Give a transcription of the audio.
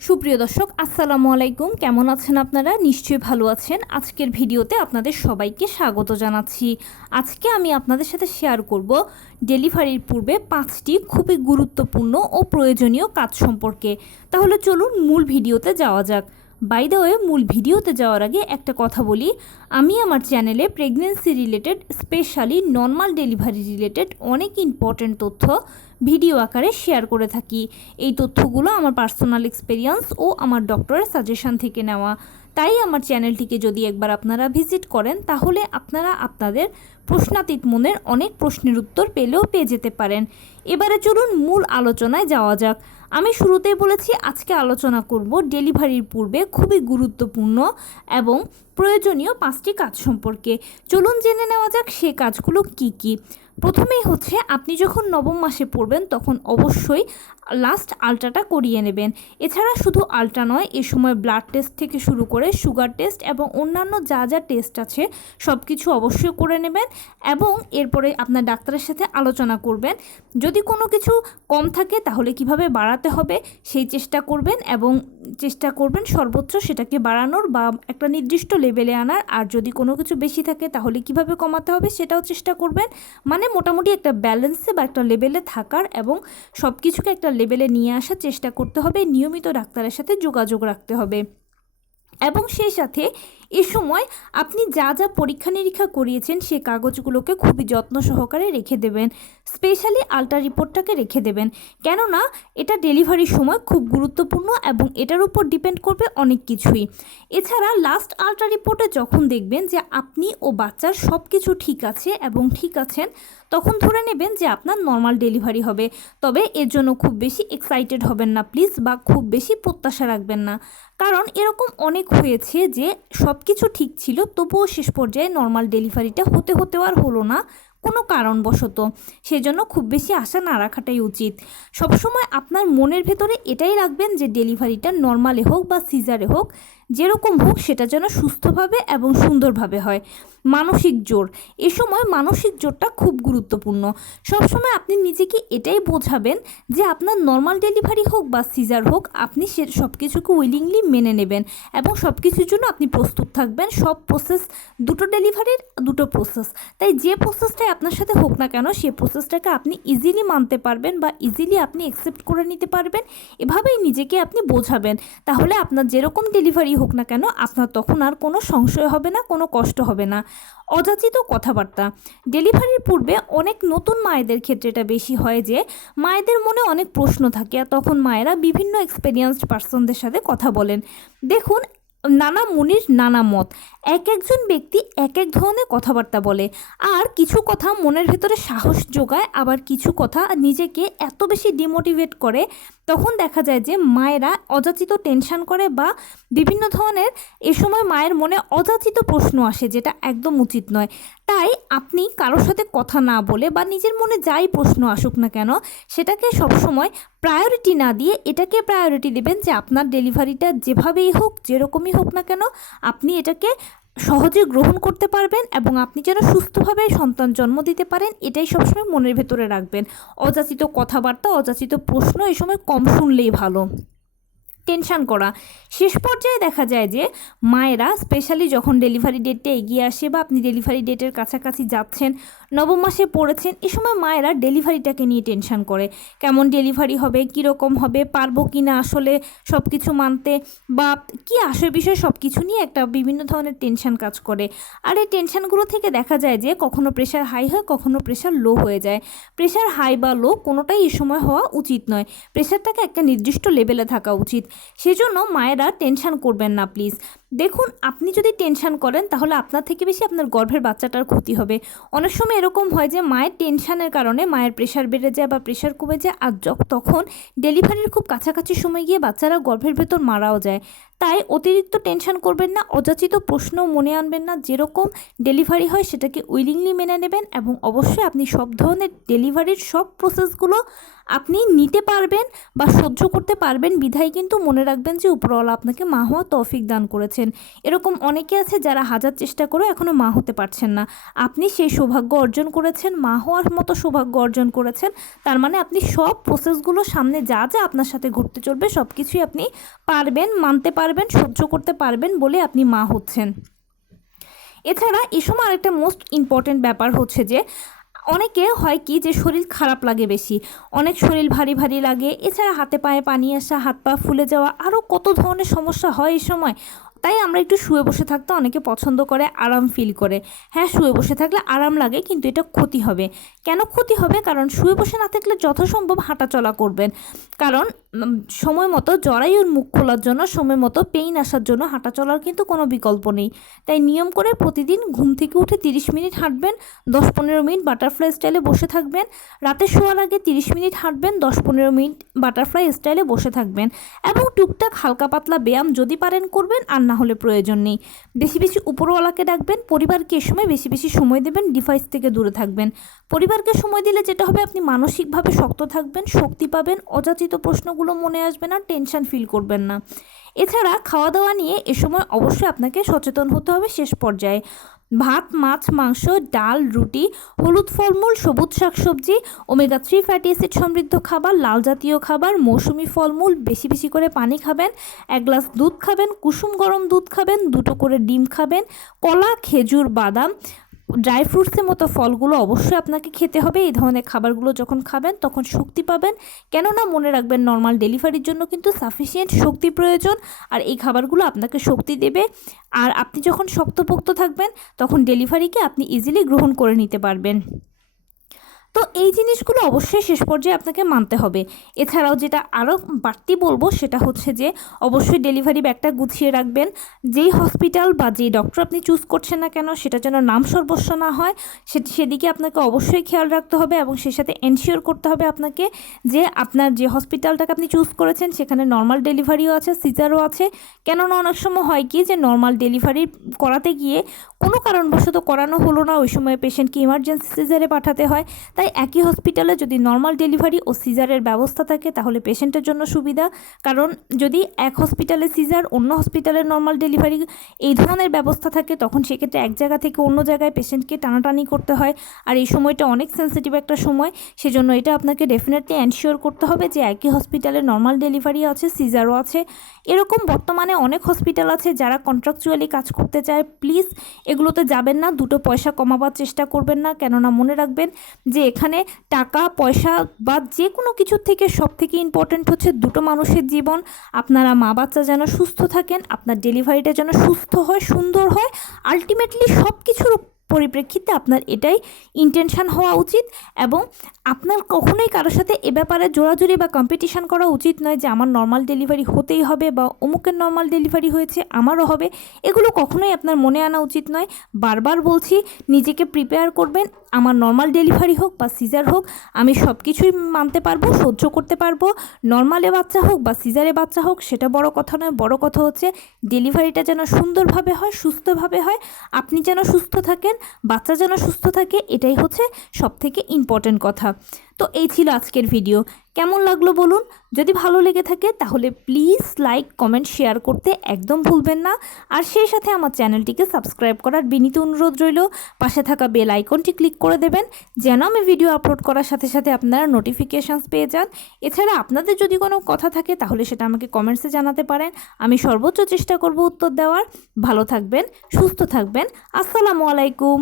সুপ্রিয় দর্শক আসসালামু আলাইকুম, কেমন আছেন আপনারা? নিশ্চয়ই ভালো আছেন। আজকের ভিডিওতে আপনাদের সবাইকে স্বাগত জানাচ্ছি। আজকে আমি আপনাদের সাথে শেয়ার করব ডেলিভারির পূর্বে 5টি খুবই গুরুত্বপূর্ণ ও প্রয়োজনীয় কাজ সম্পর্কে। তাহলে চলুন মূল ভিডিওতে যাওয়া যাক। বাই দ্য ওয়ে, মূল ভিডিওতে যাওয়ার আগে একটা কথা বলি, আমি আমার চ্যানেলে pregnancy related, specially normal delivery related অনেক ইম্পর্ট্যান্ট তথ্য ভিডিও আকারে শেয়ার করে থাকি। এই তথ্যগুলো আমার পার্সোনাল এক্সপেরিয়েন্স ও আমার ডক্টরের সাজেশন থেকে নেওয়া। তাই আমার চ্যানেলটিকে যদি একবার আপনারা ভিজিট করেন তাহলে আপনারা আপনাদের প্রশ্নাতীত মনের অনেক প্রশ্নের উত্তর পেয়ে যেতে পারেন। এবারে চলুন মূল আলোচনায় যাওয়া যাক। আমি শুরুতেই বলেছি আজকে আলোচনা করব ডেলিভারির পূর্বে খুবই গুরুত্বপূর্ণ এবং প্রয়োজনীয় 5টি কাজ সম্পর্কে। চলুন জেনে নেওয়া যাক সে কাজগুলো কি কি। প্রথমেই হচ্ছে, আপনি যখন নবম মাসে পড়বেন তখন অবশ্যই লাস্ট আলট্রাটা করিয়ে নেবেন। এছাড়া শুধু আলট্রা নয়, এ সময় ব্লাড টেস্ট থেকে শুরু করে সুগার টেস্ট এবং অন্যান্য যা যা টেস্ট আছে সব কিছু অবশ্যই করে নেবেন এবং এরপরে আপনার ডাক্তারের সাথে আলোচনা করবেন। যদি কোনো কিছু কম থাকে তাহলে কিভাবে বাড়াতে হবে সেই চেষ্টা করবেন এবং চেষ্টা করবেন সর্বোচ্চ সেটাকে বাড়ানোর বা একটা নির্দিষ্ট লেভেলে আনার। আর যদি কোনো কিছু বেশি থাকে তাহলে কিভাবে কমাতে হবে সেটাও চেষ্টা করবেন। মানে মোটামুটি একটা ব্যালেন্সে বা একটা লেভেলে থাকার এবং সব কিছুকে একটা লেভেলে নিয়ে আসার চেষ্টা করতে হবে। নিয়মিত ডাক্তারের সাথে যোগাযোগ রাখতে হবে এবং সেই সাথে এ সময় আপনি যা যা পরীক্ষা নিরীক্ষা করিয়েছেন সে কাগজগুলোকে খুবই যত্ন সহকারে রেখে দেবেন। স্পেশালি আলট্রা রিপোর্টটাকে রেখে দেবেন, কেননা এটা ডেলিভারির সময় খুব গুরুত্বপূর্ণ এবং এটার উপর ডিপেন্ড করবে অনেক কিছুই। এছাড়া লাস্ট আলট্রা রিপোর্টে যখন দেখবেন যে আপনি ও বাচ্চার সব কিছু ঠিক আছে এবং ঠিক আছেন, তখন ধরে নেবেন যে আপনার নর্মাল ডেলিভারি হবে। তবে এর জন্য খুব বেশি এক্সাইটেড হবেন না প্লিজ, বা খুব বেশি প্রত্যাশা রাখবেন না, কারণ এরকম অনেক হয়েছে যে সব কিছু ঠিক ছিল তবুও শেষ পর্যায়ে নর্মাল ডেলিভারিটা হতে আর হলো না কোনো কারণবশত। সেজন্য খুব বেশি আশা না রাখাটাই উচিত। সবসময় আপনার মনের ভেতরে এটাই রাখবেন যে ডেলিভারিটা নর্মালে হোক বা সিজারে হোক, যেরকম হোক সেটা যেন সুস্থভাবে এবং সুন্দরভাবে হয়। মানসিক জোর, এ সময় মানসিক জোরটা খুব গুরুত্বপূর্ণ। সবসময় আপনি নিজেকে এটাই বোঝাবেন যে আপনার নর্মাল ডেলিভারি হোক বা সিজার হোক, আপনি সে সব কিছুকে উইলিংলি মেনে নেবেন এবং সব কিছুর জন্য আপনি প্রস্তুত থাকবেন। সব প্রসেস, দুটো ডেলিভারির দুটো প্রসেস, তাই যে প্রসেসটাই আপনার সাথে হোক না কেন সেই প্রসেসটাকে আপনি ইজিলি মানতে পারবেন বা ইজিলি আপনি অ্যাকসেপ্ট করে নিতে পারবেন। এভাবেই নিজেকে আপনি বোঝাবেন, তাহলে আপনার যেরকম ডেলিভারি হোক না কেন আপনার তখন আর কোনো সংশয় হবে না, কোনো কষ্ট হবে না। অযাচিত কথাবার্তা, ডেলিভারির পূর্বে অনেক নতুন মায়েদের ক্ষেত্রে এটা বেশি হয় যে মায়েদের মনে অনেক প্রশ্ন থাকে আর তখন মায়েরা বিভিন্ন এক্সপেরিয়েন্সড পার্সনদের সাথে কথা বলেন। দেখুন, নানা মুনির নানা মত, একজন ব্যক্তি এক ধরনের কথাবার্তা বলে, আর কিছু কথা মনের ভেতরে সাহস যোগায়, আবার কিছু কথা নিজেকে এত বেশি ডিমোটিভেট করে। তখন দেখা যায় যে মায়েরা অযাচিত টেনশন করে বা বিভিন্ন ধরনের এ সময় মায়ের মনে অযাচিত প্রশ্ন আসে, যেটা একদম উচিত নয়। তাই আপনি কারোর সাথে কথা না বলে বা নিজের মনে যাই প্রশ্ন আসুক না কেন সেটাকে সবসময় প্রায়োরিটি না দিয়ে এটাকে প্রায়োরিটি দেবেন যে আপনার ডেলিভারিটা যেভাবেই হোক, যেরকমই হোক না কেন, আপনি এটাকে সহজে গ্রহণ করতে পারবেন এবং আপনি যেন সুস্থভাবে সন্তান জন্ম দিতে পারেন, এটাই সবসময় মনের ভেতরে রাখবেন। অযাচিত কথাবার্তা, অযাচিত প্রশ্ন এই সময় কম শুনলেই ভালো। টেনশন করা, শেষ পর্যায়ে দেখা যায় যে মায়েরা স্পেশালি যখন ডেলিভারি ডেটটা এগিয়ে আসে বা আপনি ডেলিভারি ডেটের কাছাকাছি যাচ্ছেন, নবম মাসে পড়েছেন, এ সময় মায়েরা ডেলিভারিটাকে নিয়ে টেনশন করে। কেমন ডেলিভারি হবে, কীরকম হবে, পারবো কি না আসলে সব কিছু মানতে, বা কি আসে বিষয় সব কিছু নিয়ে একটা বিভিন্ন ধরনের টেনশন কাজ করে। আর এই টেনশনগুলো থেকে দেখা যায় যে কখনো প্রেশার হাই হয়, কখনো প্রেশার লো হয়ে যায়। প্রেশার হাই বা লো কোনোটাই এই সময় হওয়া উচিত নয়, প্রেশারটাকে একটা নির্দিষ্ট লেভেলে থাকা উচিত। সেজন্য মায়েরা টেনশন করবেন না প্লিজ। দেখুন, আপনি যদি টেনশন করেন তাহলে আপনার থেকে বেশি আপনার গর্ভের বাচ্চাটার ক্ষতি হবে। অনেক সময় এরকম হয় যে মায়ের টেনশনের কারণে মায়ের প্রেশার বেড়ে যায় বা প্রেশার কমে যায়, আর তখন ডেলিভারির খুব কাছাকাছি সময় গিয়ে বাচ্চারা গর্ভের ভেতর মারাও যায়। তাই অতিরিক্ত টেনশন করবেন না, অযাচিত প্রশ্ন মনে আনবেন না। যেরকম ডেলিভারি হয় সেটাকে উইলিংলি মেনে নেবেন এবং অবশ্যই আপনি সব ধরনের ডেলিভারির সব প্রসেসগুলো আপনি নিতে পারবেন বা সহ্য করতে পারবেন। বিধায় কিন্তু মনে রাখবেন যে উপরওয়ালা আপনাকে মা হওয়া তৌফিক দান করেছে। হচ্ছেন। এরকম অনেকে আছে যারা হাজার চেষ্টা করেও এখনও মা হতে পারছেন না। আপনি সেই সৌভাগ্য অর্জন করেছেন, মা হওয়ার মতো সৌভাগ্য অর্জন করেছেন। তার মানে আপনি সব প্রসেসগুলো সামনে যা যা আপনার সাথে ঘটতে চলবে সব কিছুই আপনি পারবেন, মানতে পারবেন, সহ্য করতে পারবেন বলে আপনি মা হচ্ছেন। এছাড়া এই সময় আরেকটা মোস্ট ইম্পর্ট্যান্ট ব্যাপার হচ্ছে যে অনেকে হয় কি যে শরীর খারাপ লাগে বেশি, অনেক শরীর ভারী ভারী লাগে, এছাড়া হাতে পায়ে পানি আসা, হাত পা ফুলে যাওয়া, আরও কত ধরনের সমস্যা হয় এই সময়। তাই আমরা একটু শুয়ে বসে থাকতে অনেকে পছন্দ করে, আরাম ফিল করে। হ্যাঁ, শুয়ে বসে থাকলে আরাম লাগে, কিন্তু এটা ক্ষতি হবে। কেন ক্ষতি হবে? কারণ শুয়ে বসে না থাকলে যথাসম্ভব হাঁটাচলা করবেন। কারণ সময় মতো জরায়ুর মুখ খোলার জন্য, সময় মতো পেইন আসার জন্য হাঁটা চলার কিন্তু কোনো বিকল্প নেই। তাই নিয়ম করে প্রতিদিন ঘুম থেকে উঠে 30 মিনিট হাঁটবেন, 10-15 মিনিট বাটারফ্লাই স্টাইলে বসে থাকবেন। রাতে শোয়ার আগে 30 মিনিট হাঁটবেন, 10-15 মিনিট বাটারফ্লাই স্টাইলে বসে থাকবেন। এবং টুকটাক হালকা পাতলা ব্যায়াম যদি পারেন করবেন, আর না হলে প্রয়োজন নেই। বেশি বেশি উপরওয়ালাকে ডাকবেন, পরিবারকে এ সময় বেশি বেশি সময় দেবেন, ডিভাইস থেকে দূরে থাকবেন। পরিবারকে সময় দিলে যেটা হবে, আপনি মানসিকভাবে শক্ত থাকবেন, শক্তি পাবেন, অযাচিত প্রশ্নগুলো মনে আসবে না, টেনশন ফিল করবেন না। এছাড়া খাওয়া দাওয়া নিয়ে এ সময় অবশ্যই আপনাকে সচেতন হতে হবে শেষ পর্যায়ে। ভাত, মাছ, মাংস, ডাল, রুটি, হলুদ ফলমূল, সবুজ শাকসবজি, ওমেগা 3 ফ্যাটি অ্যাসিড সমৃদ্ধ খাবার, লাল জাতীয় খাবার, মৌসুমি ফলমূল, বেশি বেশি করে পানি খাবেন, 1 গ্লাস দুধ খাবেন, কুসুম গরম দুধ খাবেন, 2টো করে ডিম খাবেন, কলা, খেজুর, বাদাম, ড্রাই ফ্রুটসের মতো ফলগুলো অবশ্যই আপনাকে খেতে হবে। এই ধরনের খাবারগুলো যখন খাবেন তখন শক্তি পাবেন। কেননা মনে রাখবেন, নর্মাল ডেলিভারির জন্য কিন্তু সাফিসিয়েন্ট শক্তি প্রয়োজন, আর এই খাবারগুলো আপনাকে শক্তি দেবে। আর আপনি যখন শক্তপোক্ত থাকবেন তখন ডেলিভারিকে আপনি ইজিলি গ্রহণ করে নিতে পারবেন। তো এই জিনিসগুলো অবশ্যই শেষ পর্যায়ে আপনাকে মানতে হবে। এছাড়াও যেটা আরও বাড়তি বলবো সেটা হচ্ছে যে অবশ্যই ডেলিভারি ব্যাগটা গুছিয়ে রাখবেন। যেই হসপিটাল বা যেই ডক্টর আপনি চুজ করছেন না কেন, সেটা যেন নাম সর্বস্ব না হয়, সেদিকে আপনাকে অবশ্যই খেয়াল রাখতে হবে। এবং সেই সাথে এনশিওর করতে হবে আপনাকে যে আপনার যে হসপিটালটাকে আপনি চুজ করেছেন সেখানে নর্মাল ডেলিভারিও আছে, সিজারও আছে। কেননা অনেক সময় হয় কি যে নর্মাল ডেলিভারি করাতে গিয়ে কোনো কারণবশত করানো হলো না, ওই সময় পেশেন্টকে ইমার্জেন্সি সিজারে পাঠাতে হয়। তাই একই হসপিটালে যদি নর্মাল ডেলিভারি ও সিজারের ব্যবস্থা থাকে তাহলে পেশেন্টের জন্য সুবিধা। কারণ যদি এক হসপিটালে সিজার, অন্য হসপিটালে নর্মাল ডেলিভারি, এই ধরনের ব্যবস্থা থাকে, তখন সেক্ষেত্রে এক জায়গা থেকে অন্য জায়গায় পেশেন্টকে টানাটানি করতে হয়। আর এই সময়টা অনেক সেন্সিটিভ একটা সময়, সেজন্য এটা আপনাকে ডেফিনেটলি এনশিওর করতে হবে যে একই হসপিটালে নর্মাল ডেলিভারি আছে, সিজারও আছে। এরকম বর্তমানে অনেক হসপিটাল আছে যারা কন্ট্রাকচুয়ালি কাজ করতে চায়। প্লিজ এগুলোতে যাবেন না, 2টো পয়সা কমাবার চেষ্টা করবেন না। কেননা মনে রাখবেন যে এখানে টাকা পয়সা বা যে কোনো কিছুর থেকে সব থেকে ইম্পর্ট্যান্ট হচ্ছে 2টো মানুষের জীবন। আপনারা মা বাচ্চা যেন সুস্থ থাকেন, আপনার ডেলিভারিটা যেন সুস্থ হয়, সুন্দর হয়। আলটিমেটলি সব কিছুর পরিপ্রেক্ষিতে আপনার এটাই ইন্টেনশন হওয়া উচিত। এবং আপনার কখনোই কারোর সাথে এ ব্যাপারে জোরাজুরি বা কম্পিটিশান করা উচিত নয় যে আমার নর্মাল ডেলিভারি হতেই হবে বা অমুকের নর্মাল ডেলিভারি হয়েছে আমারও হবে। এগুলো কখনোই আপনার মনে আনা উচিত নয়। বারবার বলছি, নিজেকে প্রিপেয়ার করবেন। আমার নর্মাল ডেলিভারি হোক বা সিজার হোক, আমি সব কিছুই মানতে পারবো, সহ্য করতে পারবো। নর্মালে বাচ্চা হোক বা সিজারে বাচ্চা হোক, সেটা বড় কথা নয়। বড় কথা হচ্ছে ডেলিভারিটা যেন সুন্দরভাবে হয়, সুস্থভাবে হয়, আপনি যেন সুস্থ থাকেন, বাচ্চা যেন সুস্থ থাকে, এটাই হচ্ছে সবথেকে ইম্পর্ট্যান্ট কথা। তো এই ছিল আজকের ভিডিও। কেমন লাগলো বলুন? যদি ভালো লেগে থাকে তাহলে প্লিজ লাইক, কমেন্ট, শেয়ার করতে একদম ভুলবেন না। আর সেই সাথে আমার চ্যানেলটিকে সাবস্ক্রাইব করার বিনীত অনুরোধ রইল। পাশে থাকা বেল আইকনটি ক্লিক করে দেবেন যেন আমি ভিডিও আপলোড করার সাথে সাথে আপনারা নোটিফিকেশানস পেয়ে যান। এছাড়া আপনাদের যদি কোনো কথা থাকে তাহলে সেটা আমাকে কমেন্টসে জানাতে পারেন। আমি সর্বোচ্চ চেষ্টা করব উত্তর দেওয়ার। ভালো থাকবেন, সুস্থ থাকবেন। আসসালামু আলাইকুম।